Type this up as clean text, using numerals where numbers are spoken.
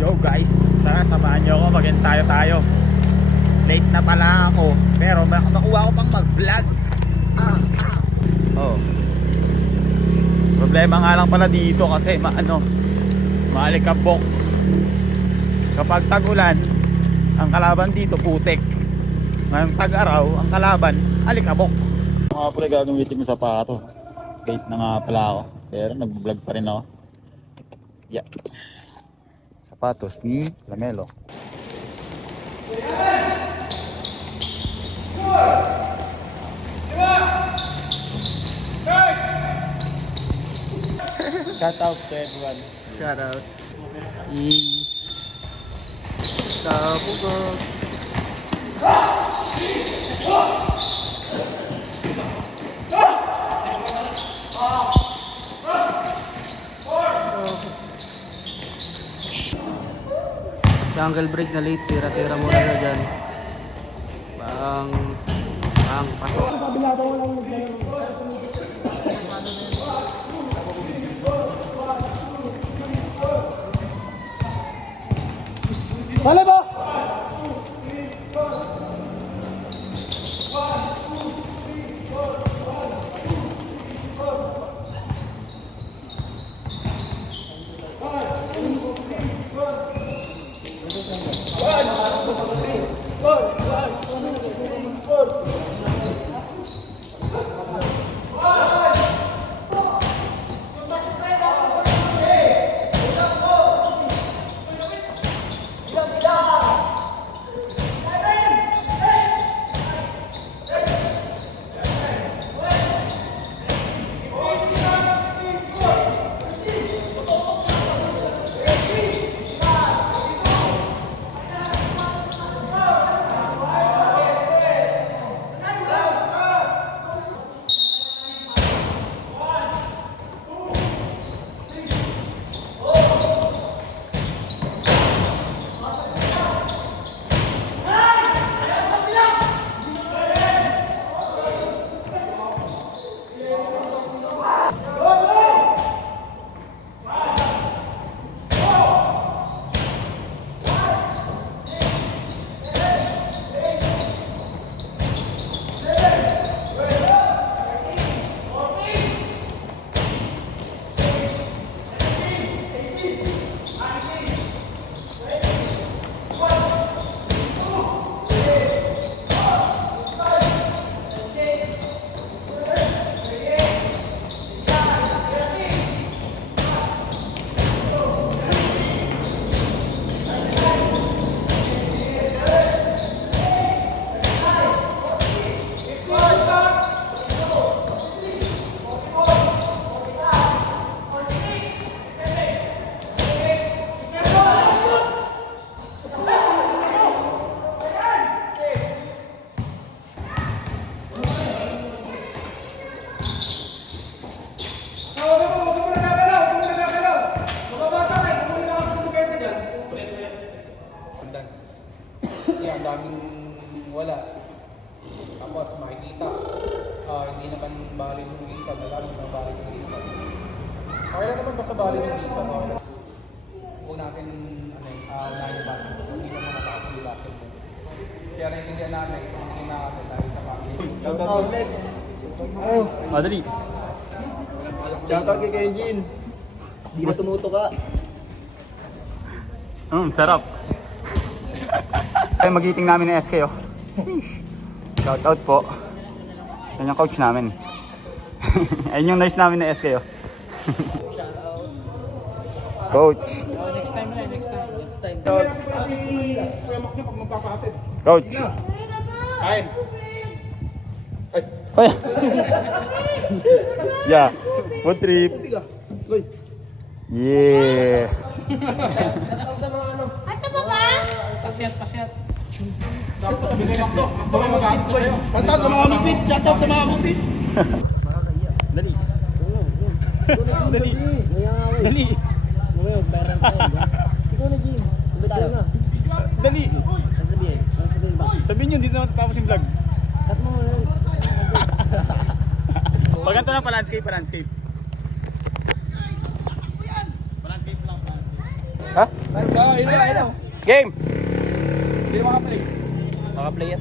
Yo guys, tara samahan nyo ako, mag-ensayo tayo. Late na pala ako, pero nakuha ko pang mag-vlog. Oh. Problema nga lang pala dito kasi maalikabok. Kapag tag-ulan, ang kalaban dito putik. Ngayong tag-araw, ang kalaban alikabok. Mga pala gagamitin mo sa pato. Late na nga pala ako, pero nag-vlog pa rin ako. Yeah. Sapatos ni Lamelo. Shout out to everyone. Shout out. Sabugog. Jungle break na late, tira-tira muna na dyan. Pasok. Bale ba? Ang daming wala. Tapos makikita, hindi naman bali ng visa, malalim ng bali ng visa. Okay lang naman ba sa bali ng visa? Okay lang. Huwag natin unahin yung basketball. Hindi naman mataas yung basketball. Kaya naiintindihan namin kung hindi natin dahil sa family. Madali. Shoutout kay Kenjin. Hindi na tumuto ka. Sarap. Ay, mag-eating namin ng SK, oh. Shout out po. Yan yung coach namin. Ayun yung nurse namin ng SK, oh. Shout out. Coach. Next time. Kuya Mac niyo pag magpapahatid. Coach. Kain. Ay. Yeah. Food trip. Yeah. Pasyat. Shoutout sa mga mupit! Shoutout sa mga mupit! Dali. Dali. Dali. Dali. Sabihin nyo, hindi naman tapos yung vlog. Pag ganito lang pa-landscape. Pa-landscape lang. Ha? Ayun na. Game! Hindi na makaplay. Makaplay yan.